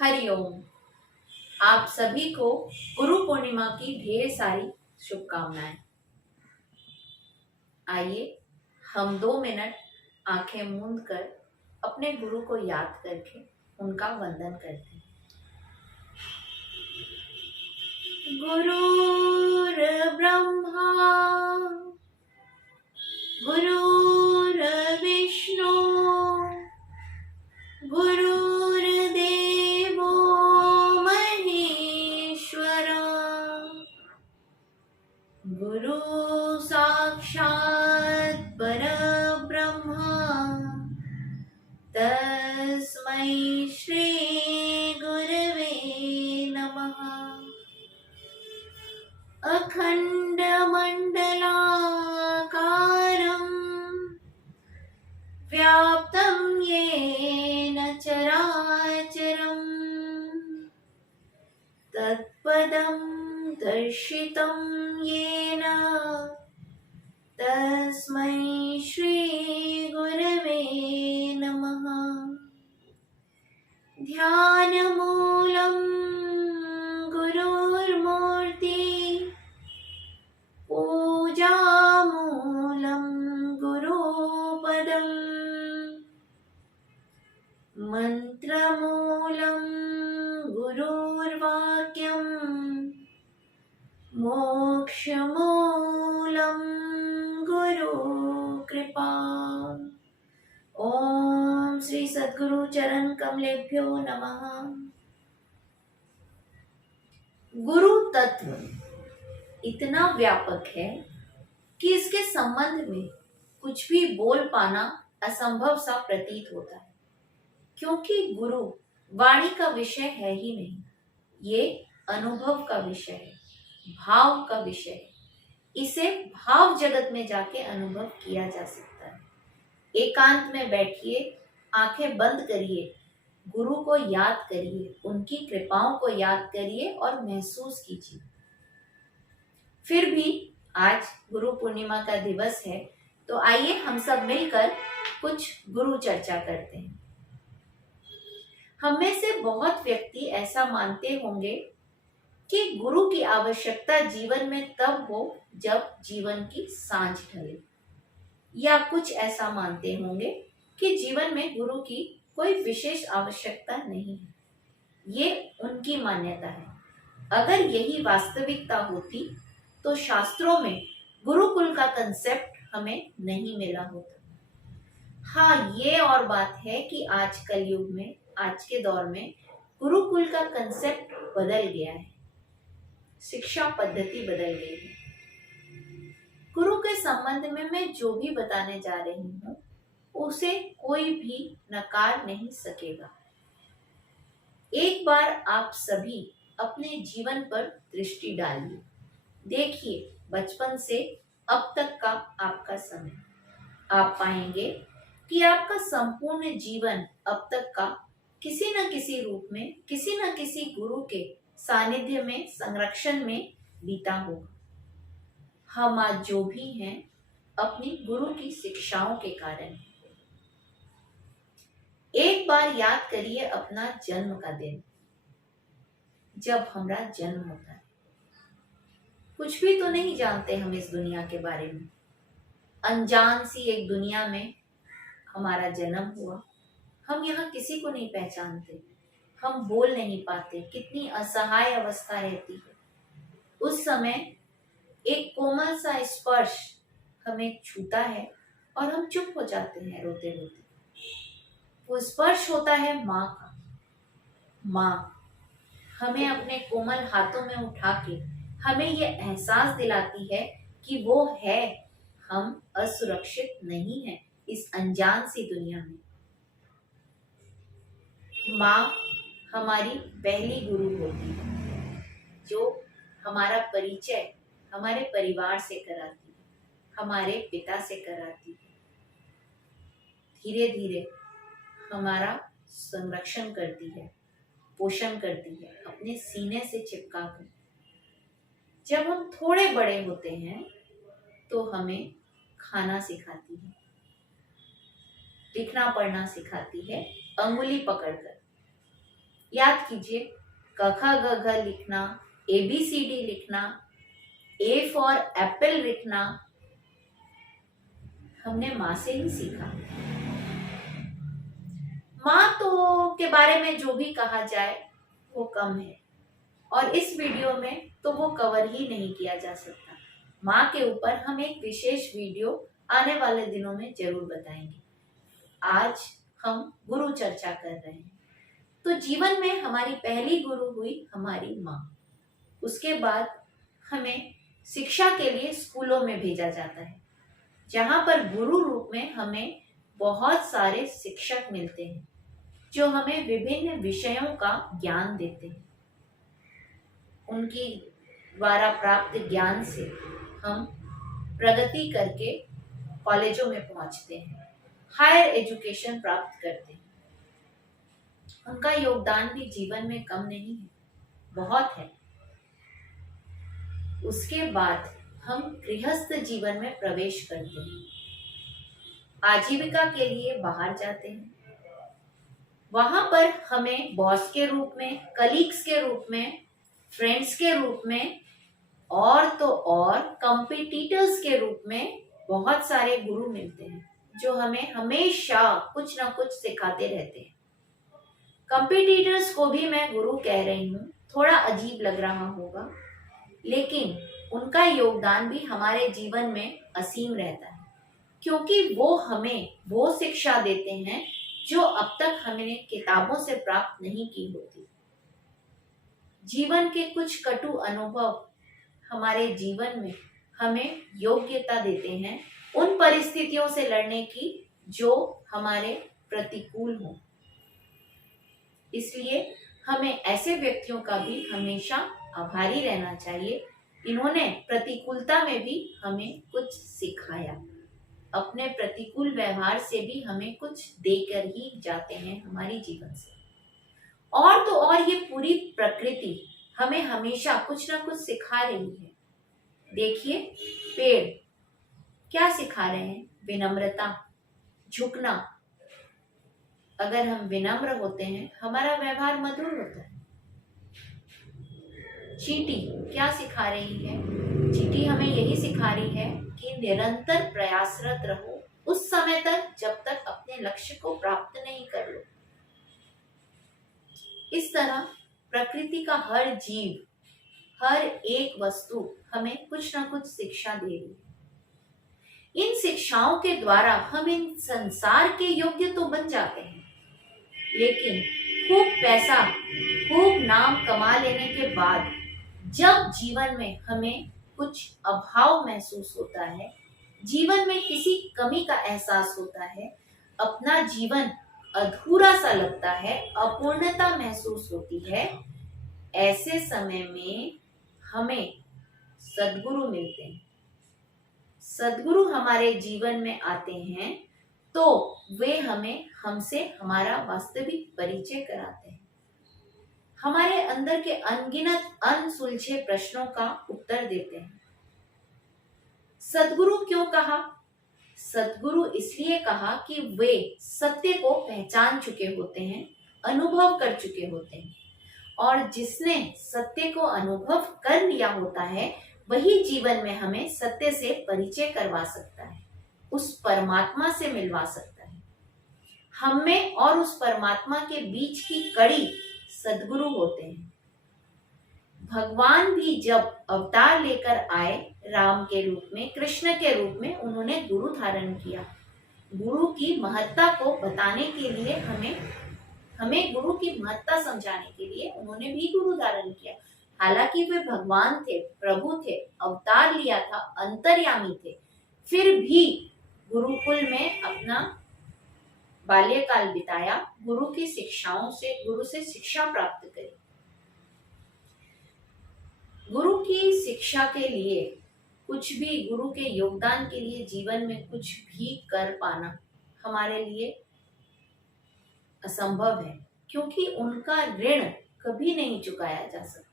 हरिओम। आप सभी को गुरु पूर्णिमा की ढेर सारी शुभकामनाएं। आइए हम 2 मिनट आंखें मूंद कर अपने गुरु को याद करके उनका वंदन करते हैं। गुरुर् ब्रह्मा गुरुर्विष्णु गुरुर्देवो महेश्वरा गुरु साक्षात् परब्रह्मा तस्मै श्री गुरवे नमः। अखण्डमण्डलाकारं व्याप्तं येन चराचरं तत्पदं दर्शितं येन तस्मै श्री गुरवे नमः। ध्यानमूलं गुरुर्मूर्ति पूजामूलं गुरुपदम् मन्त्रमूलं गुरुर्वाक्यं मोक्षमूलं गुरुकृपा। ओम श्री सद्गुरु चरण कमलेभ्यो नमः। गुरु तत्व इतना व्यापक है कि इसके संबंध में कुछ भी बोल पाना असंभव सा प्रतीत होता है, क्योंकि गुरु वाणी का विषय है ही नहीं, ये अनुभव का विषय है, भाव का विषय है। इसे भाव जगत में जाके अनुभव किया जा सकता है। एकांत में बैठिए, आंखें बंद करिए, गुरु को याद करिए, उनकी कृपाओं को याद करिए और महसूस कीजिए। फिर भी आज गुरु पूर्णिमा का दिवस है, तो आइए हम सब मिलकर कुछ गुरु चर्चा करते हैं। हम में से बहुत व्यक्ति ऐसा मानते होंगे कि गुरु की आवश्यकता जीवन में तब हो जब जीवन की सांझ ढले, या कुछ ऐसा मानते होंगे कि जीवन में गुरु की कोई विशेष आवश्यकता नहीं है। ये उनकी मान्यता है। अगर यही वास्तविकता होती तो शास्त्रों में गुरुकुल का कंसेप्ट हमें नहीं मिला होता। हाँ, ये और बात है कि आज कलयुग में, आज के दौर में गुरुकुल का कंसेप्ट बदल गया है, शिक्षा पद्धति बदल गई है। गुरु के संबंध में मैं जो भी बताने जा रही हूँ उसे कोई भी नकार नहीं सकेगा। एक बार आप सभी अपने जीवन पर दृष्टि डालिए, देखिए बचपन से अब तक का आपका समय। आप पाएंगे कि आपका संपूर्ण जीवन अब तक का किसी न किसी रूप में, किसी न किसी गुरु के सानिध्य में, संरक्षण में बीता होगा। हम आज जो भी हैं अपनी गुरु की शिक्षाओं के कारण। एक बार याद करिए अपना जन्म का दिन, जब हमारा जन्म होता है। कुछ भी तो नहीं जानते हम इस दुनिया के बारे में। अनजान सी एक दुनिया में हमारा जन्म हुआ। हम यहाँ किसी को नहीं पहचानते, हम बोल नहीं पाते। कितनी असहाय अवस्था रहती है उस समय। एक कोमल सा स्पर्श हमें छूता है और हम चुप हो जाते हैं रोते रोते। वो स्पर्श होता है माँ का। माँ हमें अपने कोमल हाथों में उठा के हमें ये एहसास दिलाती है कि वो है, हम असुरक्षित नहीं हैं इस अनजान सी दुनिया में। माँ हमारी पहली गुरु होती है, जो हमारा परिचय हमारे परिवार से कराती है, हमारे पिता से कराती है। धीरे धीरे हमारा संरक्षण करती है, पोषण करती है, अपने सीने से चिपका कर। जब हम थोड़े बड़े होते हैं तो हमें खाना सिखाती है, लिखना पढ़ना सिखाती है, अंगुली पकड़कर। याद कीजिए, क ख ग घ लिखना, ABCD लिखना, A फॉर एप्पल लिखना हमने माँ से ही सीखा। माँ तो के बारे में जो भी कहा जाए वो कम है, और इस वीडियो में तो वो कवर ही नहीं किया जा सकता। माँ के ऊपर हम एक विशेष वीडियो आने वाले दिनों में जरूर बताएंगे। आज हम गुरु चर्चा कर रहे हैं। तो जीवन में हमारी पहली गुरु हुई हमारी माँ। उसके बाद हमें शिक्षा के लिए स्कूलों में भेजा जाता है, जहाँ पर गुरु रूप में हमें बहुत सारे शिक्षक मिलते हैं जो हमें विभिन्न विषयों का ज्ञान देते हैं। उनकी द्वारा प्राप्त ज्ञान से हम प्रगति करके कॉलेजों में पहुंचते हैं, हायर एजुकेशन प्राप्त करते हैं। उनका योगदान भी जीवन में कम नहीं है, बहुत है। उसके बाद हम गृहस्थ जीवन में प्रवेश करते हैं, आजीविका के लिए बाहर जाते हैं। वहां पर हमें बॉस के रूप में, कलीग्स के रूप में, फ्रेंड्स के रूप में और तो और कंपटीटर्स के रूप में बहुत सारे गुरु मिलते हैं जो हमें हमेशा कुछ ना कुछ सिखाते रहते हैं। कंपटीटर्स को भी मैं गुरु कह रही हूँ, थोड़ा अजीब लग रहा होगा, लेकिन उनका योगदान भी हमारे जीवन में असीम रहता है, क्योंकि वो हमें वो शिक्षा देते हैं जो अब तक हमने किताबों से प्राप्त नहीं की होती। जीवन के कुछ कटु अनुभव हमारे जीवन में हमें योग्यता देते हैं उन परिस्थितियों से लड़ने की जो हमारे प्रतिकूल हो। इसलिए हमें ऐसे व्यक्तियों का भी हमेशा आभारी रहना चाहिए। इन्होंने प्रतिकूलता में भी हमें कुछ सिखाया, अपने प्रतिकूल व्यवहार से भी हमें कुछ देकर ही जाते हैं हमारी जीवन से। और तो और ये पूरी प्रकृति हमें हमेशा कुछ ना कुछ सिखा रही है। देखिए, पेड़ क्या सिखा रहे हैं? विनम्रता, झुकना। अगर हम विनम्र होते हैं, हमारा व्यवहार मधुर होता है। चींटी क्या सिखा रही है? चींटी हमें यही सिखा रही है कि निरंतर प्रयासरत रहो उस समय तक जब तक अपने लक्ष्य को प्राप्त नहीं कर लो। इस तरह प्रकृति का हर जीव, हर एक वस्तु हमें कुछ ना कुछ शिक्षा दे रही है। इन शिक्षाओं के द्वारा हम इन संसार के योग्य तो बन जाते हैं, लेकिन खूब पैसा, खूब नाम कमा लेने के बाद जब जीवन में हमें कुछ अभाव महसूस होता है, जीवन में किसी कमी का एहसास होता है, अपना जीवन अधूरा सा लगता है, अपूर्णता महसूस होती है, ऐसे समय में हमें सद्गुरु मिलते हैं। सद्गुरु हमारे जीवन में आते हैं तो वे हमें हमसे हमारा वास्तविक परिचय कराते हैं, हमारे अंदर के अनगिनत अनसुलझे प्रश्नों का उत्तर देते हैं। सद्गुरु क्यों कहा? सद्गुरु इसलिए कहा कि वे सत्य को पहचान चुके होते हैं, अनुभव कर चुके होते हैं, और जिसने सत्य को अनुभव कर लिया होता है वही जीवन में हमें सत्य से परिचय करवा सकता है, उस परमात्मा से मिलवा सकता है। हम में और उस परमात्मा के बीच की कड़ी सद्गुरु होते हैं। भगवान भी जब अवतार लेकर आए राम के रूप में, कृष्ण के रूप में, उन्होंने गुरु धारण किया। गुरु की महत्ता को बताने के लिए हमें गुरु की महत्ता समझाने के लिए उन्होंने भी गुरु धारण किया। हालांकि वे भगवान थे, प्रभु थे, अवतार लिया था, अंतर्यामी थे, फिर भी गुरुकुल में अपना बाल्यकाल बिताया, गुरु की शिक्षाओं से, गुरु से शिक्षा प्राप्त करी। गुरु की शिक्षा के लिए कुछ भी, गुरु के योगदान के लिए जीवन में कुछ भी कर पाना हमारे लिए असंभव है, क्योंकि उनका ऋण कभी नहीं चुकाया जा सकता।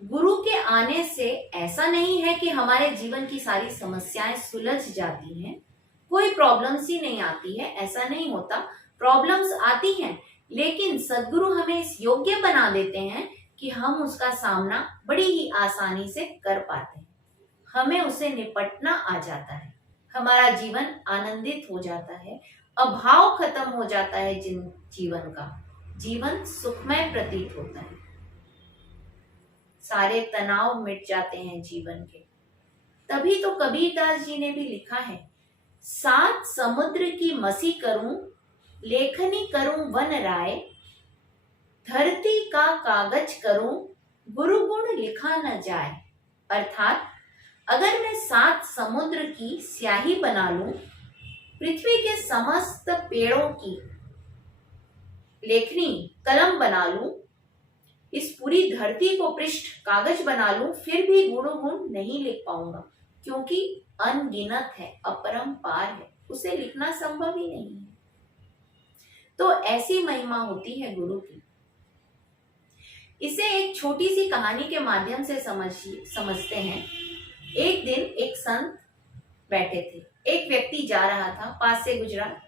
गुरु के आने से ऐसा नहीं है कि हमारे जीवन की सारी समस्याएं सुलझ जाती हैं, कोई प्रॉब्लम्स ही नहीं आती है, ऐसा नहीं होता। प्रॉब्लम्स आती हैं, लेकिन सद्गुरु हमें इस योग्य बना देते हैं कि हम उसका सामना बड़ी ही आसानी से कर पाते हैं। हमें उसे निपटना आ जाता है, हमारा जीवन आनंदित हो जाता है, अभाव खत्म हो जाता है, जीवन का जीवन सुखमय प्रतीत होता है, सारे तनाव मिट जाते हैं जीवन के। तभी तो कबीरदास जी ने भी लिखा है, सात समुद्र की मसी करूं, लेखनी करूं वन राय, धरती का कागज करूं, गुरु गुण लिखा न जाए। अर्थात अगर मैं सात समुद्र की स्याही बना लूं, पृथ्वी के समस्त पेड़ों की लेखनी कलम बना लूं, इस पूरी धरती को पृष्ठ कागज बना लूं, फिर भी गुण नहीं लिख पाऊंगा, क्योंकि अनगिनत है, अपरंपार है, उसे लिखना संभव ही नहीं है। तो ऐसी महिमा होती है गुरु की। इसे एक छोटी सी कहानी के माध्यम से समझते हैं। एक दिन एक संत बैठे थे, एक व्यक्ति जा रहा था, पास से गुजरा,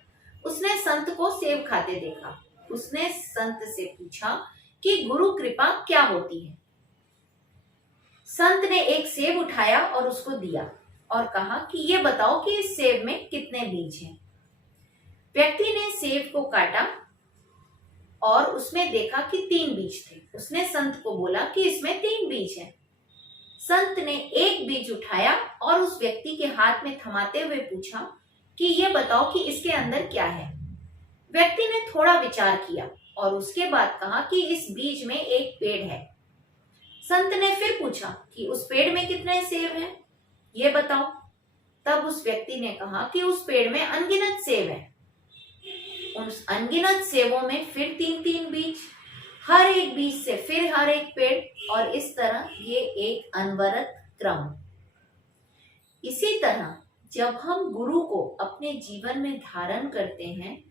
उसने संत को सेब खाते देखा। उसने संत से पूछा कि गुरु कृपा क्या होती है। संत ने एक सेब उठाया और उसको दिया और कहा कि ये बताओ कि इस सेब में कितने बीज हैं। व्यक्ति ने सेब को काटा और उसमें देखा कि 3 बीज थे। उसने संत को बोला कि इसमें 3 बीज हैं। संत ने एक बीज उठाया और उस व्यक्ति के हाथ में थमाते हुए पूछा कि ये बताओ कि इसके अंदर क्या है। व्यक्ति ने थोड़ा विचार किया और उसके बाद कहा कि इस बीज में एक पेड़ है। संत ने फिर पूछा कि उस पेड़ में कितने सेब हैं, ये बताओ। तब उस व्यक्ति ने कहा कि उस पेड़ में अनगिनत सेब हैं। उस अनगिनत सेबों में फिर 3-3 बीज, हर एक बीज से फिर हर एक पेड़, और इस तरह ये एक अनवरत क्रम। इसी तरह जब हम गुरु को अपने जीवन में धारण करते हैं,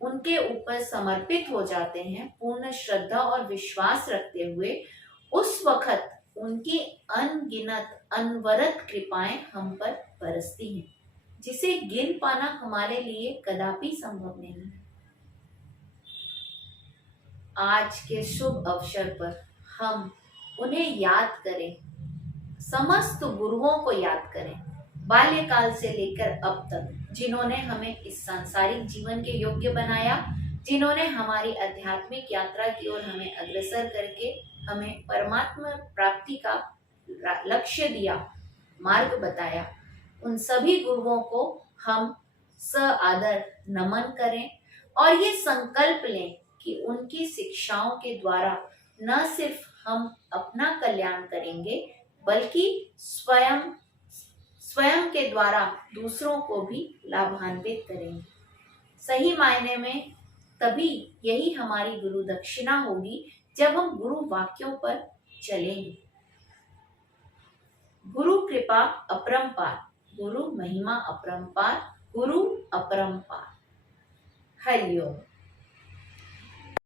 उनके ऊपर समर्पित हो जाते हैं, पूर्ण श्रद्धा और विश्वास रखते हुए, उस वक्त उनकी अनगिनत अनवरत कृपाएं हम पर बरसती हैं, जिसे गिन पाना हमारे लिए कदापि संभव नहीं है। आज के शुभ अवसर पर हम उन्हें याद करें, समस्त गुरुओं को याद करें, बाल्यकाल से लेकर अब तक, जिन्होंने हमें इस सांसारिक जीवन के योग्य बनाया, जिन्होंने हमारी आध्यात्मिक यात्रा की ओर हमें अग्रसर करके हमें परमात्मा प्राप्ति का लक्ष्य दिया, मार्ग बताया। उन सभी गुरुओं को हम सआदर नमन करें और ये संकल्प लें कि उनकी शिक्षाओं के द्वारा न सिर्फ हम अपना कल्याण करेंगे, बल्कि स्वयं के द्वारा दूसरों को भी लाभान्वित करेंगे। सही मायने में तभी यही हमारी गुरु दक्षिणा होगी, जब हम गुरु वाक्यों पर चलेंगे। गुरु कृपा अपरंपार, गुरु महिमा अपरंपार, गुरु अपरंपार। हरि ओम।